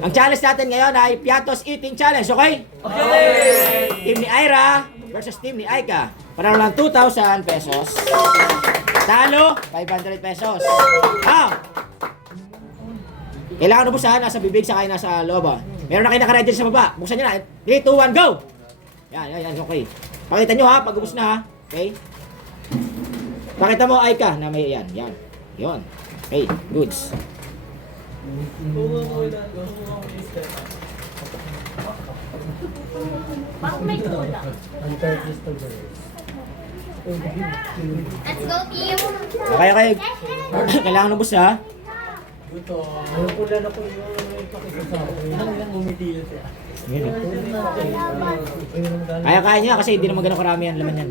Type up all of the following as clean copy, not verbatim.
Ang challenge natin ngayon ay Piatos Eating Challenge, okay? Okay! Team ni Ira versus team ni Aika. Panalo lang 2,000 pesos. Talo, 500 pesos. Kailangan ubusan, nasa bibig sa kayo nasa loob. Meron na kayo nakaready sa baba. Buksan nyo na. 3, 2, 1, go! Yan, okay. Pakita nyo ha, pag ubus na ha. Okay? Pakita mo, Aika, na may yan. Yun. Okay, goods. Bakit may kulang? Let's go, team! Okay. Kailangan ubus ha. Ang pula na po yung pakikita ko. Hanggang umitil siya. Kaya niya kasi hindi naman ganun karami yan laman yan.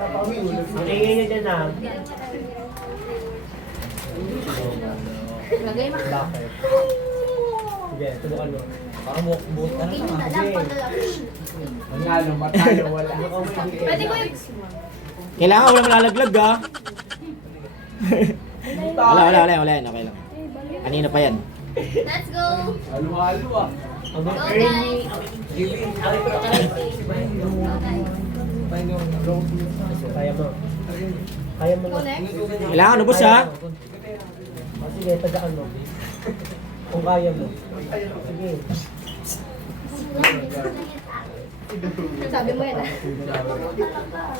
Ang ingay niya dyan na. Lagay mo. Bakit? Sige, subukan mo. Parang buhok ka na Game sa na lang, padala. Manalo, matalo, wala. Pwede ko yung... Kailangan wala malalaglag ha. Wala yan. Okay lang. Kanina pa yan. Let's go! Halo-halo ah. Go, guys! Kaya mo. Kaya mo Go na. next. Kailangan ubus ha. Sige, tagaan mo. Kung kaya mo. Sige. Sabi mo yan ah.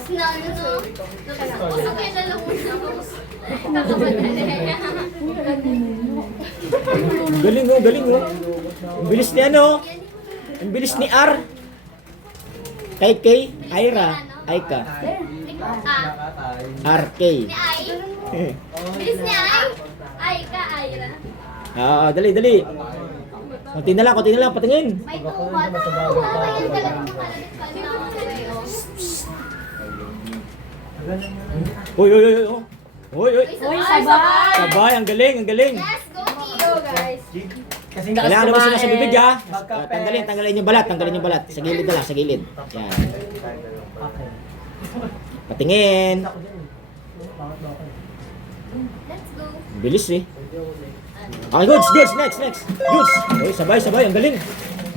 Sinalo no? Puso kayo na lang muna. Galing oh. Ang bilis ni ano. Ang bilis ni R. KK, Ira, Aika. RK. Ni Ay. Bilis ni Ay. Ay ka, Ayra. Dali. Konti na lang, patingin. May tuwa na. Kakayan ka lang yung malalit pa na. Uy. Sabay, ang galing. Let's go, team! Guys. Kasi Kailangan ubus na sa bibig ha. Tanggalin yung balat. Sa gilid na lang, sa gilid. Yan. Okay. Patingin. Let's go! Ang bilis eh. Okay, goods. Next. Goods. Uy, sabay. Ang galing.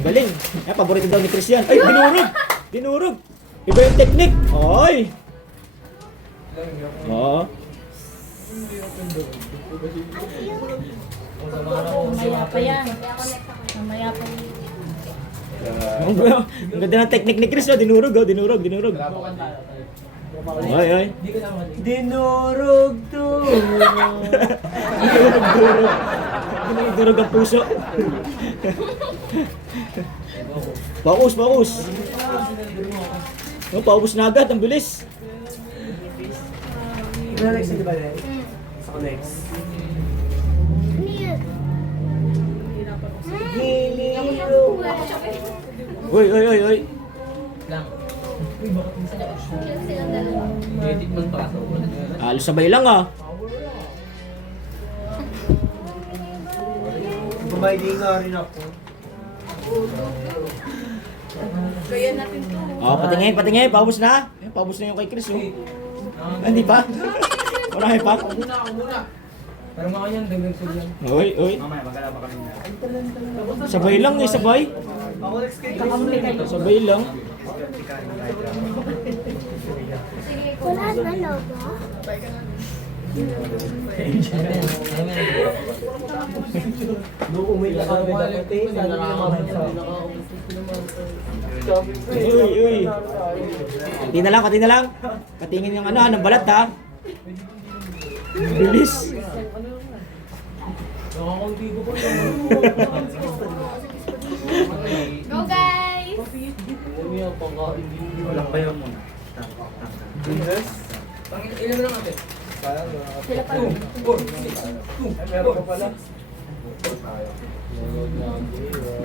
Ay, paborito daw ni Christian. Ay, dinurog. Iba yung technique. Ay. Oo. Mamaya pa yan. Mamaya pa yan. Ang ganda ng technique ni Chris. Dinurog. Ay. Dinurog to. Dinurog ang puso. Paus. Paubos na agad. Ang bilis. Next, di ba rin? Ako next. Ano yun? Uy. Lang. Silang dalawa. Halos sabay lang ah. Kumaili nga rin ako. Patingin. Paubos na. Paubos na yung kay Chris. Oh. Hindi pa? Marami pa? Ako muna. Parang mga yan, dagdag ko yan. Uy. Sabay lang eh, sabay. Ako next kay Sabay lang. Wala na logo. Nung umila ka rin dapat eh, sana nila mabansa. Uy. Konti na lang. Patingin yung ano, ng balat ha. Bilis. Nakakunti ko po. Go, guys! Walang bayan muna. Business? Ilan na lang natin? Sila pa. Meron pa pala.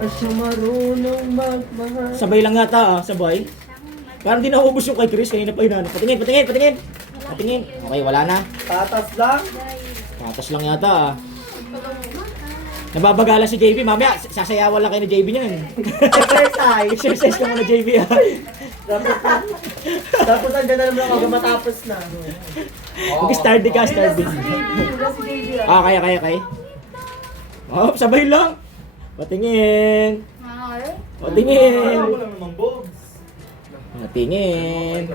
Asya marunong magmahal. Sabay lang yata ah, sabay. Parang di naubos yung kay Chris, kanina pa hinanap. Patingin. Okay, wala na. Tatas lang? Patas lang yata ah. Nababagalan si JB, mamaya sasayawan lang kayo ni JB niyan. Exercise ka muna JB ah. Tapos andyan na naman ako matapos na. Mag-star ka. Okay. Oh, sabay lang. Patingin. Ay. Patingin. Wala namang boobs. Patingin.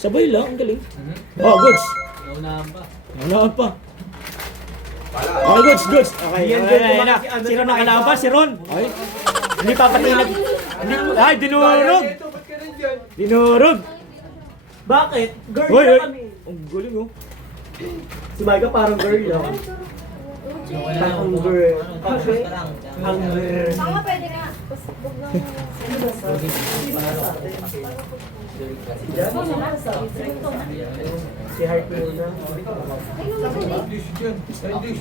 Sabay lang, ang galing. Oh, goods. Naunahan pa. Ano pa? Okay, goods. Okay, Yan, yan, good. yan, yan. Si Ron ang kalaban, si Ron. Ay, hindi pa pati nag... Ay, dinurog. Ba't ka rin dyan? Dinurog. Bakit? Girl Hoy, na hoy. kami. Ang galing, oh. Si Micah parang girl lang. Parang girl. Okay. Ang girl. Baka pwede nga. Busbog lang. Si Heart muna.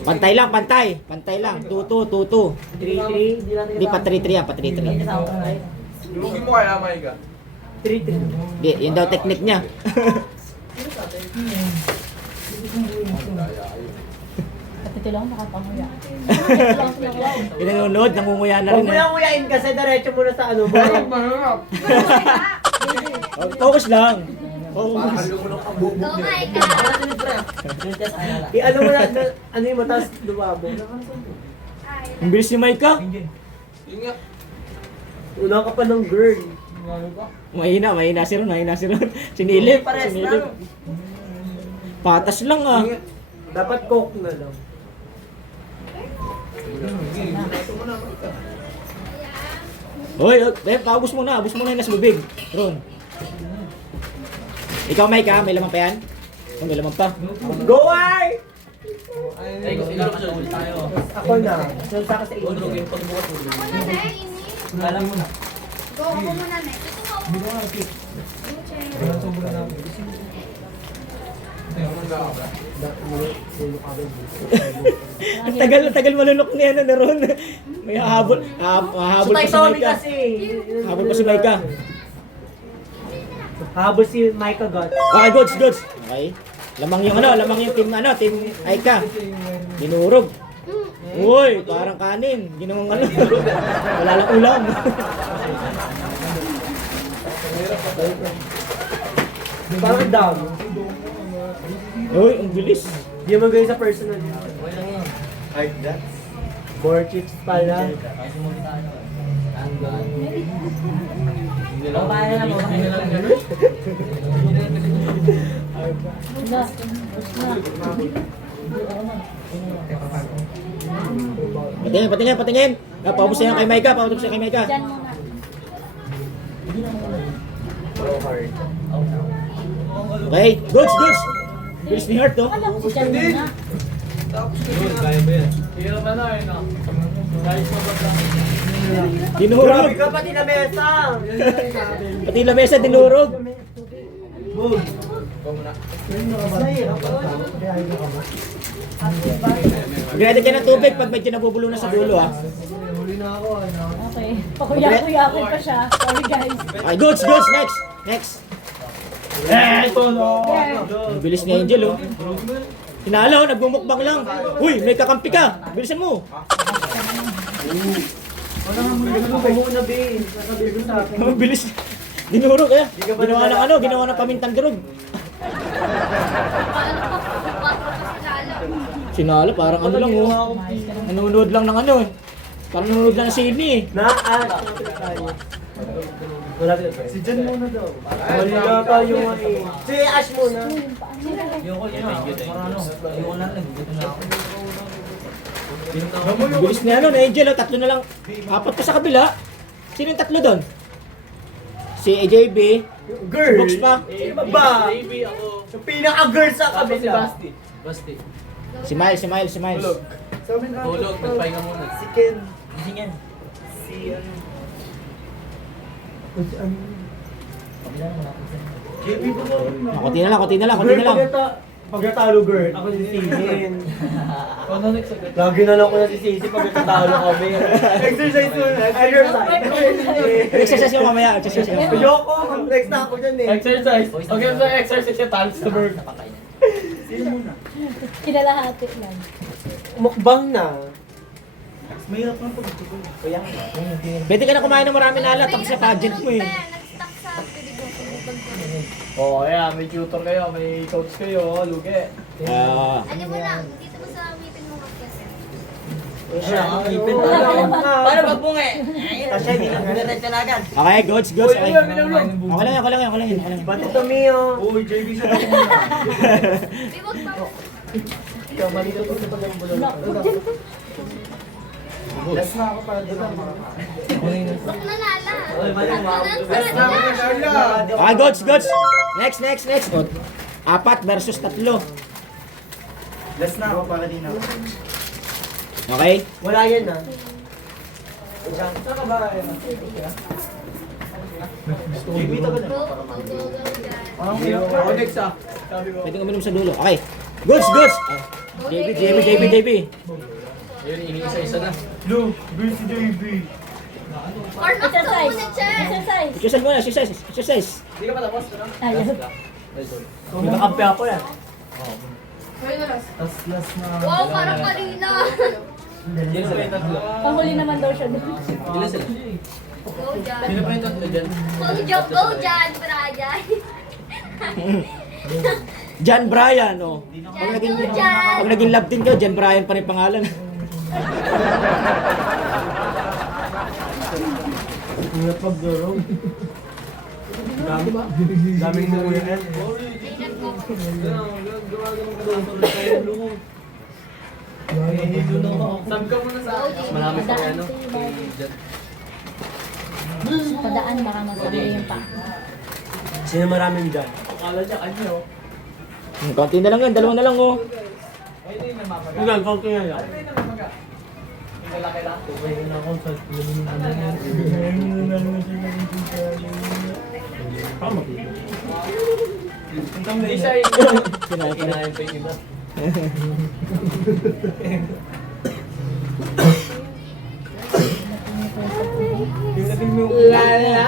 Pantay lang, pantay. Pantay lang. 2-2, 2-2. 3-3. Hindi pa 3-3 yan, pa 3-3. Lugi mo kaya, Maika? 3-3. Hindi, yun daw technique niya. Ito lang nakapanguya. Yung nanonood, nangunguya na rin. Huwag mo lang nguyain kasi diretso muna sa ano mo. Focus lang. Focus. Go, Micah. I-ano mo na, ano yung matas, lumabo. Ay, Ang bilis ni Micah. Yun nga. Una ka pa ng girl. Mahina si Ron, Sinilip, sinilip. Patas lang ah. Dapat coke na lang. Hoy, paubos mo na yung nasa bibig. Ron. Ikaw, Micah, may laman pa yan? Oh, may laman pa. Go, Ay! Ay, siguro kasi ulit tayo. Ako na. Salta ka sa inyo. ako na, ne. Ini. Alam mo na. Go, ako muna, ne. Ito nga. Ang tagal malunok niya na Ron. May hahabol pa si Tony Micah. kasi. Habol pa si Micah. Habol si Micah God. Okay, goods. Okay. Lamang yung team Aika. Dinurog. Uy, parang kanin. Ginawang wala lang ulam. Parang down. Uy, ang bilis. Di mo gawin sa personal. Like that? More chips pala. Patingin. Paubos na yan kay Micah. Diyan muna. Okay, goods. Bilis ni Heart, oh. Alam ko dyan muna. Tapos yun, kaya ba yan? Hirap na eh, no? Guys, Dinurog. Grabe ka pati na mesa. Pati lamesa, dinurog. Boom. Grade ka ng tubig pag medyo nabubulo na sa dulo, ah. Okay. Pakuya-kuya pa siya. Sorry guys. Okay, goods. Next. Ang bilis ni Angel, oh. Hinalo, nagbumukbang lang. Uy, may kakampi ka. Bilisan mo. Ako muna, babe. Sasabihin mo sa akin. Ang bilis. Dinurog, eh. Ginawa ng pamintang durog. Sinalo, parang ano lang, oh. Nanonood lang ng ano, eh. Parang nanonood lang ng sine, eh. Si Jen muna daw. Wala tayo Si Ash muna. Ang bilis ni ano, na Angel, oh. Tatlo na lang. Apat pa sa kabila. Sino yung tatlo doon? Si AJB. Girl. Box pa. Iba ba? Yung pinaka-girl sa kabila. Basti. Si Miles. Tulog, nagpahinga muna. Si Ken. Si ano. JB ko ba? Konti na lang. Pag natalo girl, ako si Sisin. Lagi na lang ko na si Sisi pag natalo kami. Exercise muna. Exercise yung mamaya. Ayoko, next na ako dyan eh. Exercise. Okay, so exercise yung talents to burn. Kinalahati lang. Mukbang na. Pwede ka na kumain ng marami na alat. Tapos sa pageant mo, eh. Nag-stuck sa pilig ko. Oh, yeah, may tutor kayo, may coach kayo, lugi. Ano mo lang, dito mo sa ngipin mo kasi. Paano pag bungi? Tasya, hindi na diretso na agad. Okay, goods. Okay. Okay lang yan. Ba't ito, Mio? Uy, JB siya na May wag pa. Ikaw, malito ko sa pagambulong. Last na ako para doon. Wag na lala. Last na ako na. Okay, goods. Next. Oh, 4 versus 3. Last na ako para din ako. Okay? Wala yan ah. Bibito ka na. Go, go. Ako next ah. Sabi ko. Pwede uminom sa dulo. Okay. Goods. JB. Ayun, iniisa-isa na. Lu, bill si JB. Warm up ka Exercise. muna, Chen. Exercise. Exercise muna. Exercise. Hindi ka pa tapos, ano? Ayaw. Nakakampi ako yan. Last na. Wow, parang kanina. Yan sila yung tatlo. Panghuli naman daw siya doon. Ilan sila? Go, Jan. Sino pa yung tatlo dyan? Go, Jan, Brian. John Bryan, oh. Pag naging love team ka, John Bryan pa rin pangalan. Ang pagdurog. Daming nuwi yan. Sabi ka muna sa akin. Malapit pa ano? Padaan baka masama yung pa. Sino maraming dyan? Akala niya kanyo. Konti na lang yan. 2 na lang, oh. Ayun yung namamaga. Hanggang konti nga yan. Ano yung namamaga? Yung lalaki lang. Ayun ako sa Hindi siya yung kinain pa yung iba. Lala!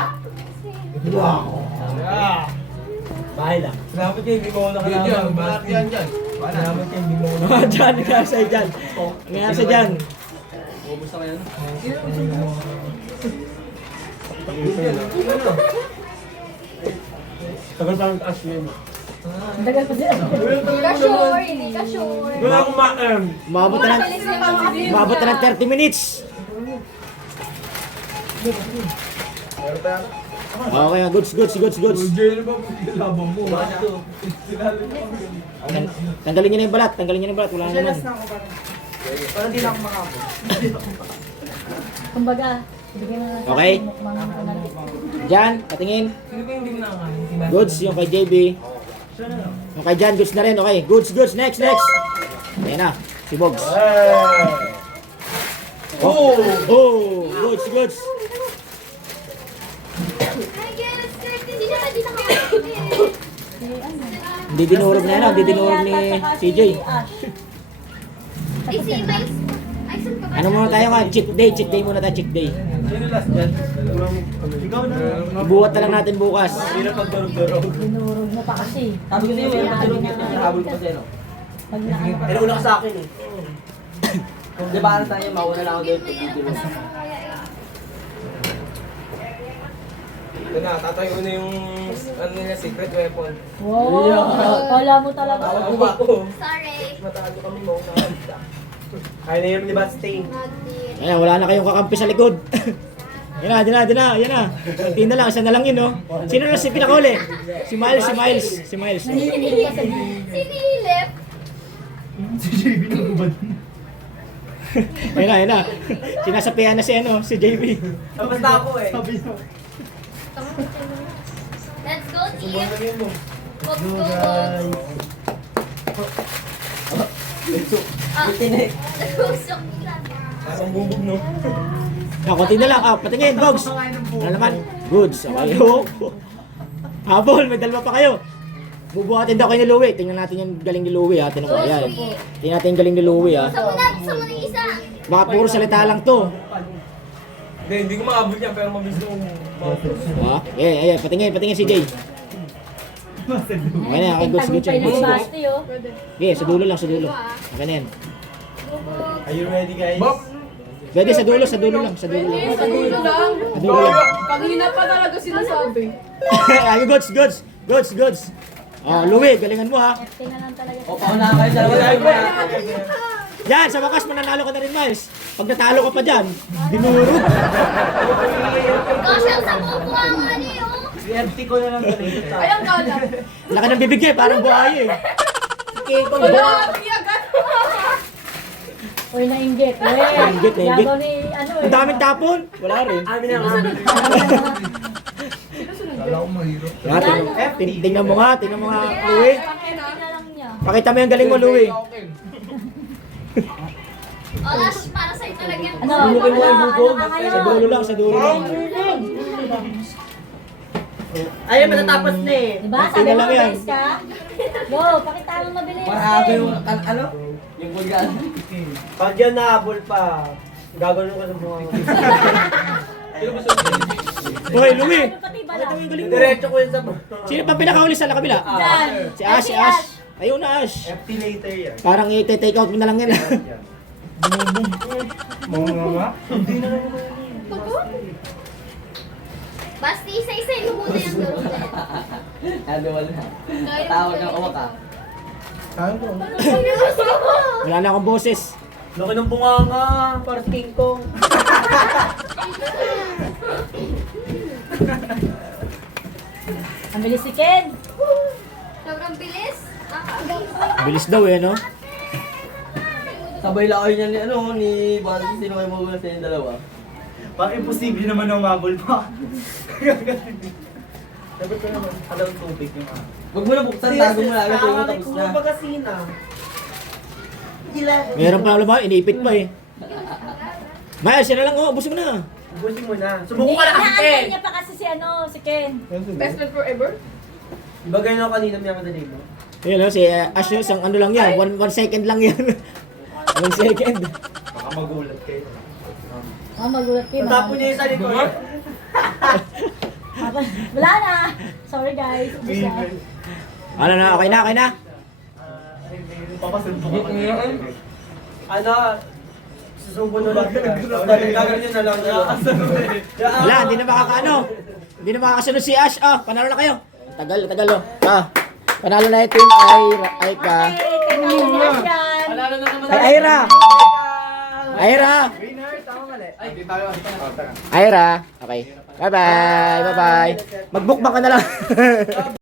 Bahay lang. Salamat kayo, hindi mo ako nakalaman. Bakit yan dyan? Salamat kayo, hindi mo ako Mga John, kaya John. Kaya sa John. Ubus na kayo. Tagal pa ang taas yun. Ang tagal pa siya. Hindi ka sure. Wala akong ma-earn. Umabot na ng 30 minutes. Okay, goods. Diyan ba labang mo? Tanggalin niyo na yung balat. Wala na naman. Parang di na ako makapot. Kumbaga, bigyan na natin Okay. yung mukbang ko na lang. Jan, patingin. Sino ba yung hindi mo nakakain? Goods, yung kay JB. Yung kay Jan, goods na rin. Okay, goods. Next. Ayan na, si Bogs. Oh, goods. I guess, hindi na kakapit. Eh, ano? Hindi dinurog na yan, hindi dinurog ni CJ. Ash. Ay, si Miles. Ay, saan ka ba? Ano muna tayo nga? Cheat day muna tayo, cheat day. Sino last dyan? Ikaw na. Ibuhat na lang natin bukas. Hindi na pagdurog-durog. Dinurog mo pa kasi. Sabi ko sa'yo, may matulog yun. Nahabol ko sa'yo, no? Pag naano ka. Pero una ka sa akin, eh. Kung di ba ano tayo, mauna lang ako doon. Ito na, tatayo na yung ano nila, secret weapon. Wow! Kala mo talaga. Ako pa ako. Sorry. Matago kami mo. Kaya na yun, di ba, Sting? Nagdi. Ayan, wala na kayong kakampi sa likod. Yan na. Konti na lang, isa na lang yun, no? Sino na si pinakahuli? Si Miles. Nanginginig ka sa Sinilip. Ayan na. Sinasapihan na si JB. Tapos na ako, eh. Let's go, team. Go. Tinik. Nagusok lang. Parang bubog, no? Konti na lang. Patingin, Bogs. Ano naman? Goods. Okay. Habol, may dalawa pa kayo. Bubuhatin daw kayo ni Louie. Tingnan natin yung galing ni Louie, ha. Tingnan ko. Ayan. Tingnan natin yung galing ni Louie, ha. Sa muna yung isa. Baka puro salita lang to. Hindi ko maabot yan, pero mabilis ko Ha? Ayan. Patingin si Jay. Okay na, okay, goods. Tagumpay ng basti, oh. Okay, sa dulo lang. Okay na yan. Are you ready, guys? Pwede sa dulo lang. Sa dulo lang. Kanina pa talaga sinasabi. Ay, goods. Oh, Louie, galingan mo ha. FT na lang talaga. O, pauna kayo sa dalawa. Yan, sa wakas mananalo ka na rin, Miles. Pag natalo ka pa dyan, dinurog. Gosh, ang sabong ko ang ano eh, oh. FT ko na lang ganito tayo. Ayun, kala. Laki ng bibig eh, parang buhay eh. Uy, nainggit. Uy, Nainggit, nainggit. Yabaw ni, ano eh. Ang daming tapon. Wala rin. Amin na nga. Yan, tingnan mo nga, Louie. FT na lang niya. Pakita mo yung galing mo, Louie. Oras, para sa'yo talaga. Ano, Bulukin mo yung bugog. ano, Sa dulo lang, sa dulo lang. Ayun, matatapos na eh. Diba? FT Sabi na mo, lang yan. guys ka? Go, pakita mo mabilis. Marami yung, ano? Yung bulgan. Pag yan nahabol pa, gagawin ko sa bunga ko. Hoy, Louie. Ano pati bala? Pakita mo yung galing mo. Diretso ko yun sa bunga. Sino pa pinakahuli sa kabila? Diyan. Si Ash, si Ash. Ayun na, Ash. FT later yan. Parang i-take out mo na lang yan. Basta isa-isa mo muna yung laro na yan. Ano, wala. Tawag ng uwak ah. Wala na akong boses. Laki ng bunganga, para si King Kong. Ang bilis si Ken. Sobrang bilis. Bilis daw eh, no? Sabay lang kayo niyan ni, ano, ni Boss. Sino kayo magulat sa inyong dalawa? Parang imposible naman na umabol pa. Sabi ko naman, alam tubig yung mga. Huwag mo na buksan, tago mo na agad. Yung tapos na. Bagasina. Meron pa naman, iniipit pa eh. Miles, yan na lang, oh, busog na. Ubusin mo na. Hindi, Subukan ka na kasi, inaantay Ken! niya pa kasi si ano, si Ken. Best friend forever? Di ba ganyan ako kanina may madali mo? Ayun, oh, si Ash, oh, isang ano lang yan, 1 second lang yan. 1 second. Baka magulat kayo. Oh, magulat kayo. Tapos niya yung sa likod. Wala na. Sorry guys. Ubus na. Ano na, okay na, okay na. Papasunod ano, susubo na lang. Gagawin nyo na lang. Wala, hindi na makakaano. Hindi na makakasunod si Ash. Oh, panalo na kayo. Tagal, tagal oh. Ah, panalo na yung team Aika. Okay, kaya na yan. Panalo na naman. Ay, Aira! Aira! Winner, tama mali. Ay, di tayo. Aira! Okay. Bye-bye! Bye-bye! Mag-bookmark ka na lang.